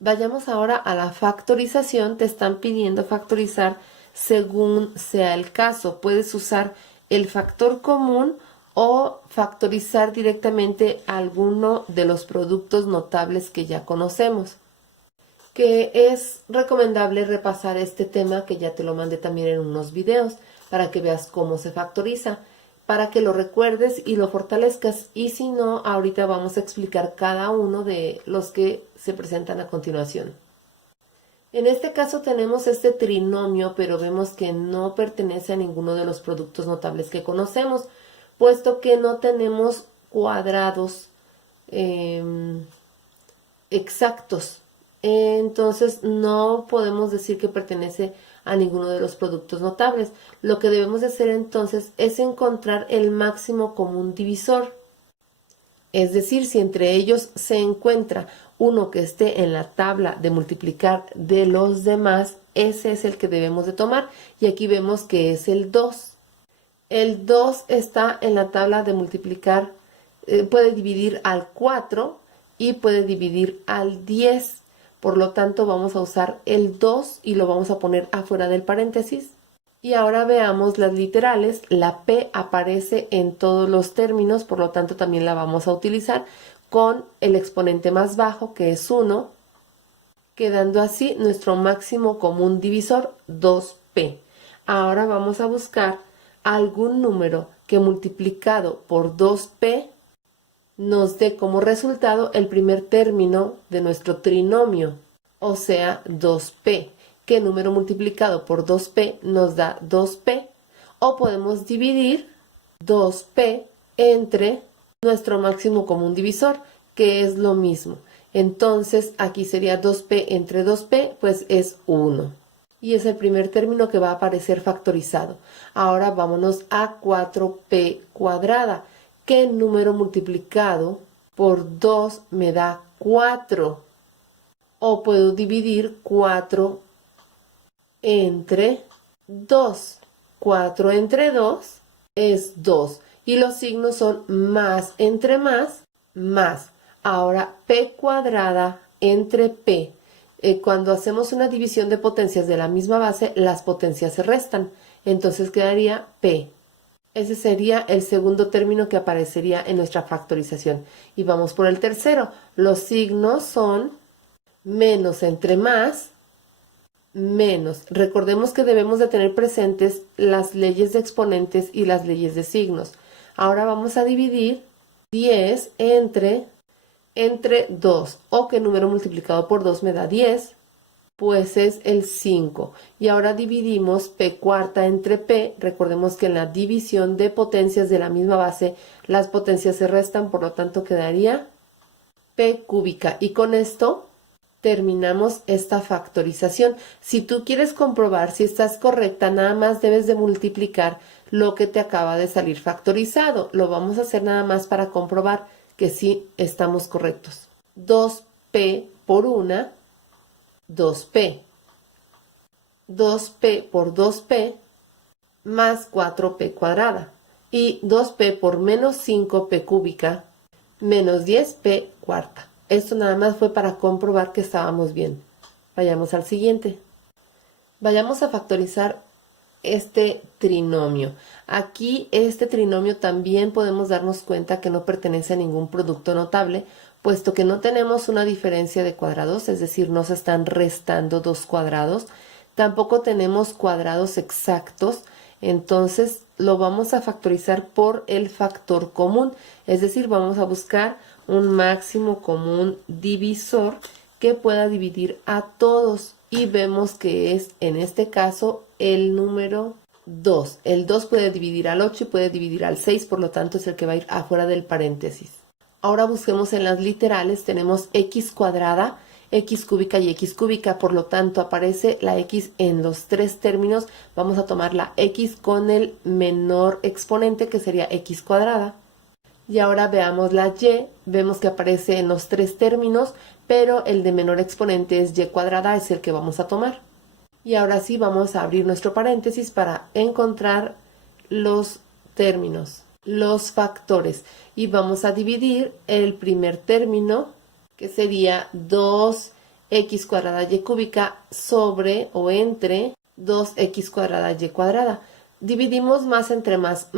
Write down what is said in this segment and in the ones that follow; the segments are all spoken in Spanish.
Vayamos ahora a la factorización. Te están pidiendo factorizar según sea el caso. Puedes usar el factor común o factorizar directamente alguno de los productos notables que ya conocemos. Que es recomendable repasar este tema, que ya te lo mandé también en unos videos, para que veas cómo se factoriza, para que lo recuerdes y lo fortalezcas. Y si no, ahorita vamos a explicar cada uno de los que se presentan a continuación. En este caso tenemos este trinomio, pero vemos que no pertenece a ninguno de los productos notables que conocemos, puesto que no tenemos cuadrados exactos. Entonces no podemos decir que pertenece a ninguno de los productos notables. Lo que debemos de hacer entonces es encontrar el máximo común divisor. Es decir, si entre ellos se encuentra uno que esté en la tabla de multiplicar de los demás, ese es el que debemos de tomar. Y aquí vemos que es el 2. El 2 está en la tabla de multiplicar, puede dividir al 4 y puede dividir al 10. Por lo tanto, vamos a usar el 2 y lo vamos a poner afuera del paréntesis. Y ahora veamos las literales. La P aparece en todos los términos, por lo tanto también la vamos a utilizar con el exponente más bajo, que es 1, quedando así nuestro máximo común divisor, 2P. Ahora vamos a buscar algún número que multiplicado por 2P nos dé como resultado el primer término de nuestro trinomio, o sea, 2P. ¿Qué número multiplicado por 2P nos da 2P? O podemos dividir 2P entre nuestro máximo común divisor, que es lo mismo. Entonces, aquí sería 2P entre 2P, pues es 1. Y es el primer término que va a aparecer factorizado. Ahora vámonos a 4P cuadrada. ¿Qué número multiplicado por 2 me da 4? O puedo dividir 4 entre 2. 4 entre 2 es 2. Y los signos son más entre más, más. Ahora P cuadrada entre P. Cuando hacemos una división de potencias de la misma base, las potencias se restan. Entonces quedaría P. Ese sería el segundo término que aparecería en nuestra factorización. Y vamos por el tercero. Los signos son menos entre más, menos. Recordemos que debemos de tener presentes las leyes de exponentes y las leyes de signos. Ahora vamos a dividir 10 entre 2. ¿O qué número multiplicado por 2 me da 10? Pues es el 5. Y ahora dividimos P cuarta entre P. Recordemos que en la división de potencias de la misma base, las potencias se restan, por lo tanto quedaría P cúbica. Y con esto terminamos esta factorización. Si tú quieres comprobar si estás correcta, nada más debes de multiplicar lo que te acaba de salir factorizado. Lo vamos a hacer nada más para comprobar que sí estamos correctos. 2P por 1, 2P. 2P por 2P más 4P cuadrada. Y 2P por menos 5P cúbica menos 10P cuarta. Esto nada más fue para comprobar que estábamos bien. Vayamos al siguiente. Vayamos a factorizar este trinomio. Aquí este trinomio también podemos darnos cuenta que no pertenece a ningún producto notable, puesto que no tenemos una diferencia de cuadrados, es decir, no se están restando dos cuadrados. Tampoco tenemos cuadrados exactos, entonces lo vamos a factorizar por el factor común, es decir, vamos a buscar un máximo común divisor que pueda dividir a todos. Y vemos que es, en este caso, el número 2. El 2 puede dividir al 8 y puede dividir al 6, por lo tanto es el que va a ir afuera del paréntesis. Ahora busquemos en las literales, tenemos x cuadrada, x cúbica y x cúbica, por lo tanto aparece la x en los tres términos. Vamos a tomar la x con el menor exponente, que sería x cuadrada. Y ahora veamos la y, vemos que aparece en los tres términos, pero el de menor exponente es y cuadrada, es el que vamos a tomar. Y ahora sí vamos a abrir nuestro paréntesis para encontrar los términos, los factores. Y vamos a dividir el primer término, que sería 2 x cuadrada y cúbica sobre o entre 2x cuadrada y cuadrada. Dividimos más entre más,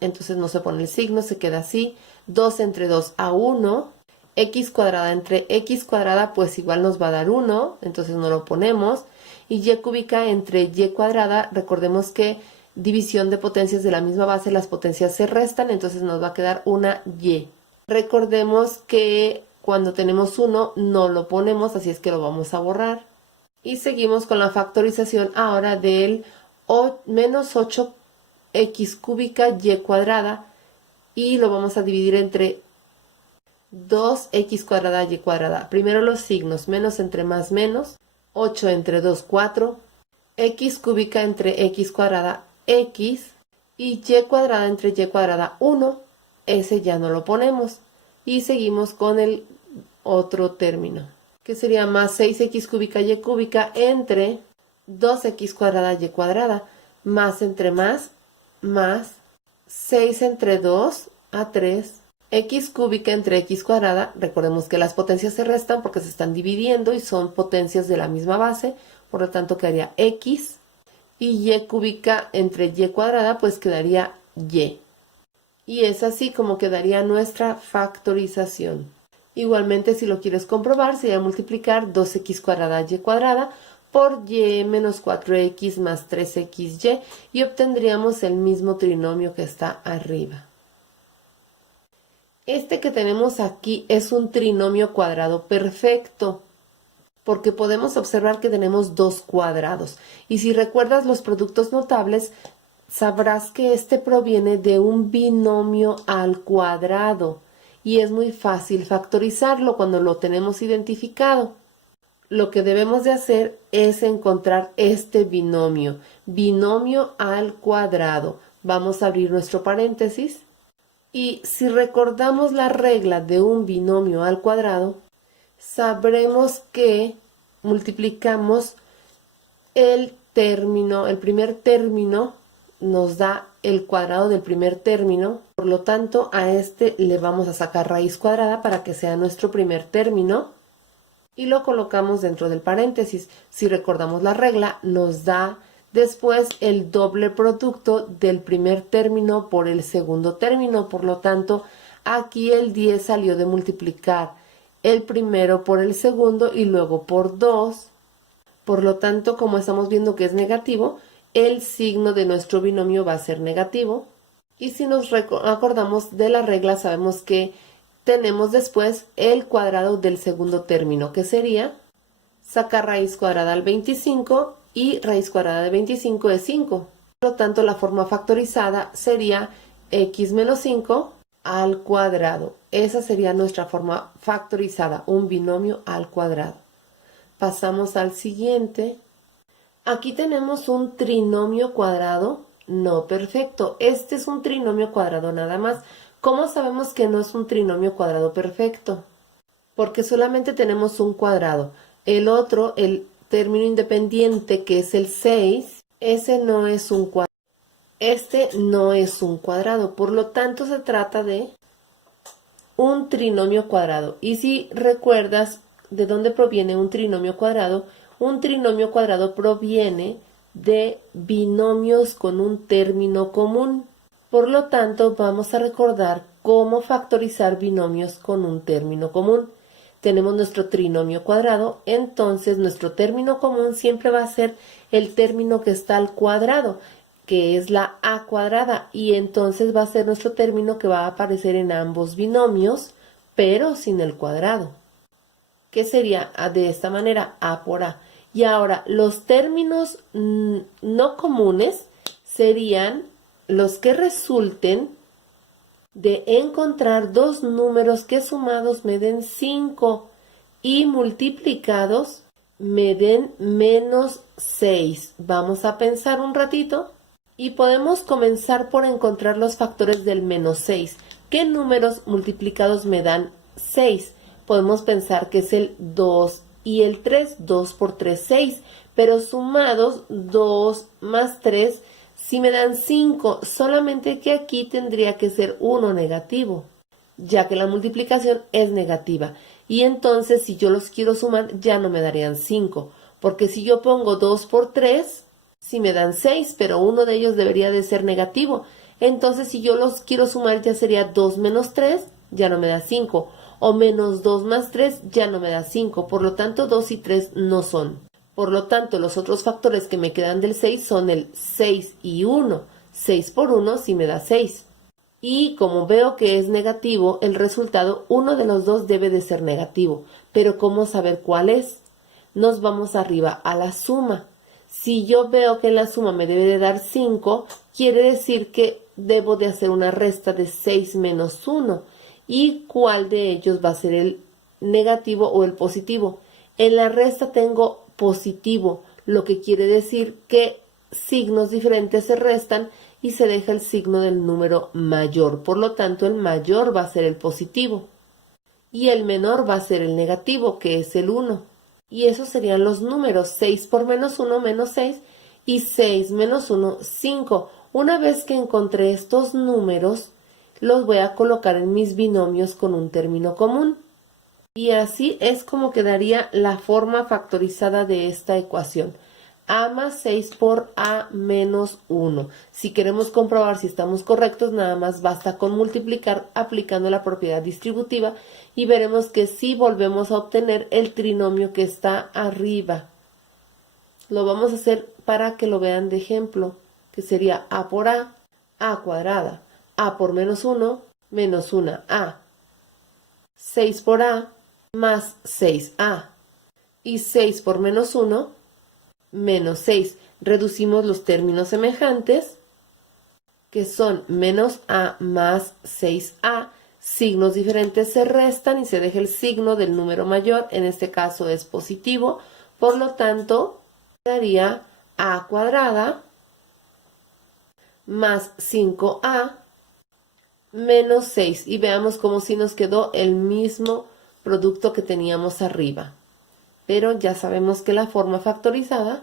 entonces no se pone el signo, se queda así. 2 entre 2 a 1. X cuadrada entre x cuadrada, pues igual nos va a dar 1, entonces no lo ponemos. Y y cúbica entre y cuadrada, recordemos que división de potencias de la misma base, las potencias se restan, entonces nos va a quedar una y. Recordemos que cuando tenemos 1 no lo ponemos, así es que lo vamos a borrar. Y seguimos con la factorización ahora del menos 8x cúbica y cuadrada, y lo vamos a dividir entre 2x cuadrada y cuadrada. Primero los signos, menos entre más menos, 8 entre 2, 4, x cúbica entre x cuadrada, x, y y cuadrada entre y cuadrada, 1, ese ya no lo ponemos. Y seguimos con el otro término, que sería más 6x cúbica y cúbica entre 2x cuadrada y cuadrada, más entre más 6 entre 2 a 3, x cúbica entre x cuadrada. Recordemos que las potencias se restan porque se están dividiendo y son potencias de la misma base, por lo tanto quedaría x, y y cúbica entre y cuadrada, pues quedaría y. Y es así como quedaría nuestra factorización. Igualmente, si lo quieres comprobar, sería multiplicar 2x cuadrada y cuadrada por y menos 4x más 3xy, y obtendríamos el mismo trinomio que está arriba. Este que tenemos aquí es un trinomio cuadrado perfecto, porque podemos observar que tenemos dos cuadrados. Y si recuerdas los productos notables, sabrás que este proviene de un binomio al cuadrado, y es muy fácil factorizarlo cuando lo tenemos identificado. Lo que debemos de hacer es encontrar este binomio, binomio al cuadrado. Vamos a abrir nuestro paréntesis. Y si recordamos la regla de un binomio al cuadrado, sabremos que multiplicamos el primer término nos da el cuadrado del primer término, por lo tanto a este le vamos a sacar raíz cuadrada para que sea nuestro primer término y lo colocamos dentro del paréntesis. Si recordamos la regla, nos da después el doble producto del primer término por el segundo término, por lo tanto aquí el 10 salió de multiplicar el primero por el segundo y luego por 2, por lo tanto, como estamos viendo que es negativo, el signo de nuestro binomio va a ser negativo. Y si nos acordamos de la regla, sabemos que tenemos después el cuadrado del segundo término, que sería sacar raíz cuadrada al 25 y raíz cuadrada de 25 es 5. Por lo tanto, la forma factorizada sería x menos 5 al cuadrado. Esa sería nuestra forma factorizada, un binomio al cuadrado. Pasamos al siguiente. Aquí tenemos un trinomio cuadrado no perfecto. Este es un trinomio cuadrado nada más. ¿Cómo sabemos que no es un trinomio cuadrado perfecto? Porque solamente tenemos un cuadrado. El otro, el término independiente, que es el 6, ese no es un cuadrado. Este no es un cuadrado. Por lo tanto, se trata de un trinomio cuadrado. Y si recuerdas de dónde proviene un trinomio cuadrado proviene de binomios con un término común. Por lo tanto, vamos a recordar cómo factorizar binomios con un término común. Tenemos nuestro trinomio cuadrado, entonces nuestro término común siempre va a ser el término que está al cuadrado, que es la a cuadrada, y entonces va a ser nuestro término que va a aparecer en ambos binomios, pero sin el cuadrado, que sería de esta manera, a por a. Y ahora, los términos no comunes serían los que resulten de encontrar dos números que sumados me den 5 y multiplicados me den menos 6. Vamos a pensar un ratito y podemos comenzar por encontrar los factores del menos 6. ¿Qué números multiplicados me dan 6? Podemos pensar que es el 2 y el 3, 2 por 3, 6, pero sumados 2 más 3, sí me dan 5, solamente que aquí tendría que ser 1 negativo, ya que la multiplicación es negativa. Y entonces si yo los quiero sumar ya no me darían 5, porque si yo pongo 2 por 3, sí me dan 6, pero uno de ellos debería de ser negativo. Entonces si yo los quiero sumar ya sería 2 menos 3, ya no me da 5, o menos 2 más 3 ya no me da 5, por lo tanto 2 y 3 no son. Por lo tanto, los otros factores que me quedan del 6 son el 6 y 1. 6 por 1 sí me da 6. Y como veo que es negativo, el resultado, uno de los dos debe de ser negativo. Pero ¿cómo saber cuál es? Nos vamos arriba a la suma. Si yo veo que en la suma me debe de dar 5, quiere decir que debo de hacer una resta de 6 menos 1. ¿Y cuál de ellos va a ser el negativo o el positivo? En la resta tengo positivo, lo que quiere decir que signos diferentes se restan y se deja el signo del número mayor. Por lo tanto, el mayor va a ser el positivo y el menor va a ser el negativo, que es el 1. Y esos serían los números: 6 por menos 1, menos 6, y 6 menos 1, 5. Una vez que encontré estos números, los voy a colocar en mis binomios con un término común. Y así es como quedaría la forma factorizada de esta ecuación. A más 6 por A menos 1. Si queremos comprobar si estamos correctos, nada más basta con multiplicar aplicando la propiedad distributiva y veremos que sí volvemos a obtener el trinomio que está arriba. Lo vamos a hacer para que lo vean de ejemplo, que sería A por A cuadrada, A por menos 1, menos 1A, 6 por A, más 6A, y 6 por menos 1, menos 6. Reducimos los términos semejantes, que son menos A más 6A. Signos diferentes se restan y se deja el signo del número mayor, en este caso es positivo, por lo tanto, daría A cuadrada más 5A menos 6. Y veamos cómo si nos quedó el mismo producto que teníamos arriba. Pero ya sabemos que la forma factorizada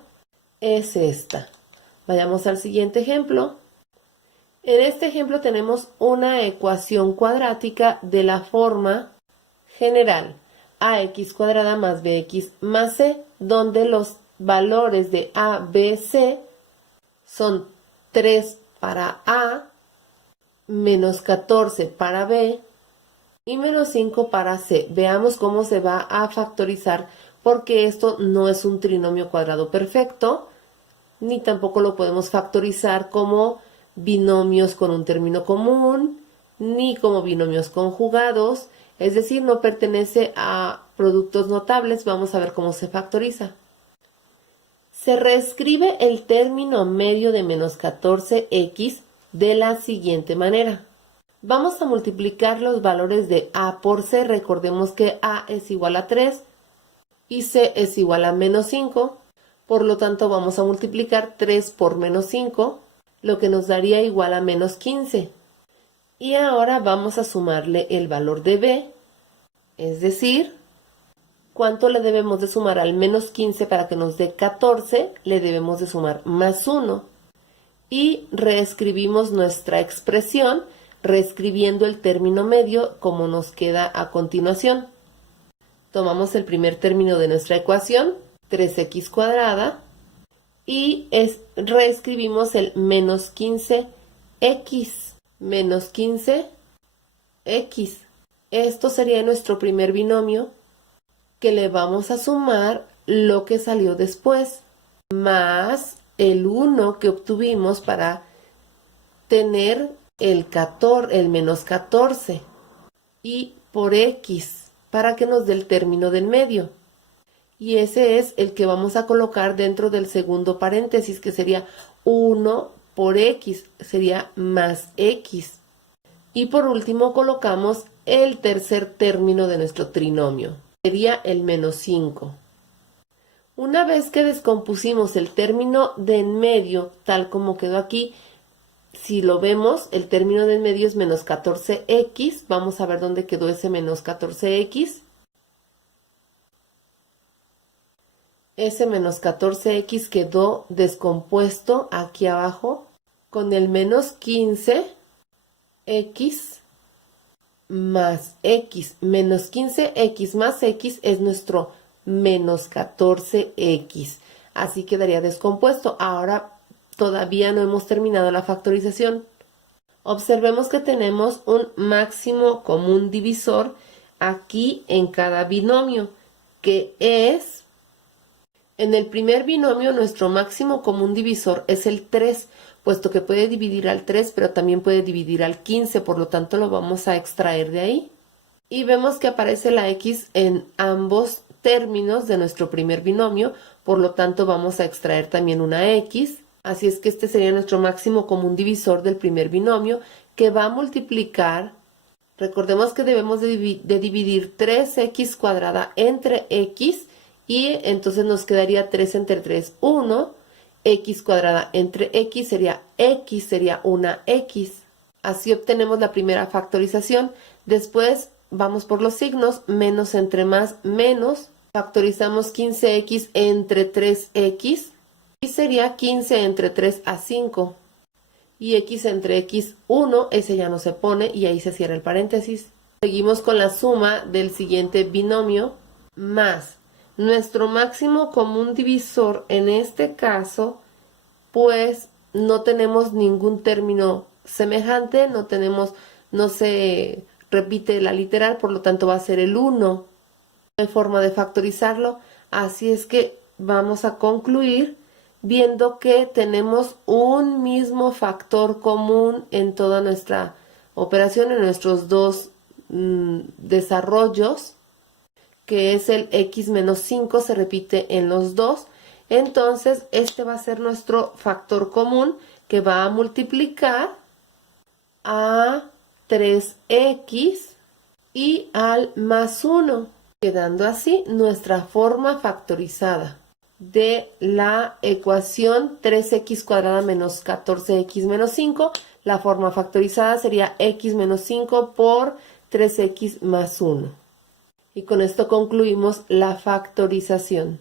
es esta. Vayamos al siguiente ejemplo. En este ejemplo tenemos una ecuación cuadrática de la forma general: ax cuadrada más bx más c, donde los valores de a, b, c son 3 para a, menos 14 para b y menos 5 para c. Veamos cómo se va a factorizar, porque esto no es un trinomio cuadrado perfecto, ni tampoco lo podemos factorizar como binomios con un término común, ni como binomios conjugados, es decir, no pertenece a productos notables. Vamos a ver cómo se factoriza. Se reescribe el término medio de menos 14x de la siguiente manera. Vamos a multiplicar los valores de a por c. Recordemos que a es igual a 3 y c es igual a menos 5. Por lo tanto, vamos a multiplicar 3 por menos 5, lo que nos daría igual a menos 15. Y ahora vamos a sumarle el valor de b, es decir, ¿cuánto le debemos de sumar al menos 15 para que nos dé 14? Le debemos de sumar más 1. Y reescribimos nuestra expresión, reescribiendo el término medio como nos queda a continuación. Tomamos el primer término de nuestra ecuación, 3x cuadrada, y reescribimos el menos 15x, menos 15x. Esto sería nuestro primer binomio, que le vamos a sumar lo que salió después, más el 1 que obtuvimos para tener el menos 14, y por x, para que nos dé el término del medio. Y ese es el que vamos a colocar dentro del segundo paréntesis, que sería 1 por x, sería más x. Y por último colocamos el tercer término de nuestro trinomio, sería el menos 5. Una vez que descompusimos el término de en medio, tal como quedó aquí, si lo vemos, el término de en medio es menos 14x. Vamos a ver dónde quedó ese menos 14x. Ese menos 14x quedó descompuesto aquí abajo con el menos 15x más x. Menos 15x más x es nuestro menos 14x. Así quedaría descompuesto. Ahora todavía no hemos terminado la factorización. Observemos que tenemos un máximo común divisor aquí en cada binomio, que es, en el primer binomio nuestro máximo común divisor es el 3, puesto que puede dividir al 3, pero también puede dividir al 15, por lo tanto lo vamos a extraer de ahí. Y vemos que aparece la x en ambos términos de nuestro primer binomio, por lo tanto vamos a extraer también una x. Así es que este sería nuestro máximo común divisor del primer binomio, que va a multiplicar. Recordemos que debemos de dividir 3x cuadrada entre x, y entonces nos quedaría 3 entre 3, 1. X cuadrada entre x sería una x. Así obtenemos la primera factorización. Después vamos por los signos, menos entre más, menos. Factorizamos 15x entre 3x. Y sería 15 entre 3 a 5. Y x entre x, 1, ese ya no se pone y ahí se cierra el paréntesis. Seguimos con la suma del siguiente binomio, más nuestro máximo común divisor. En este caso, pues no tenemos ningún término semejante, no se repite la literal, por lo tanto va a ser el 1. No hay forma de factorizarlo, así es que vamos a concluir viendo que tenemos un mismo factor común en toda nuestra operación, en nuestros dos desarrollos, que es el x menos 5, se repite en los dos. Entonces, este va a ser nuestro factor común, que va a multiplicar a 3x y al más 1, quedando así nuestra forma factorizada de la ecuación 3x cuadrada menos 14x menos 5. La forma factorizada sería x menos 5 por 3x más 1. Y con esto concluimos la factorización.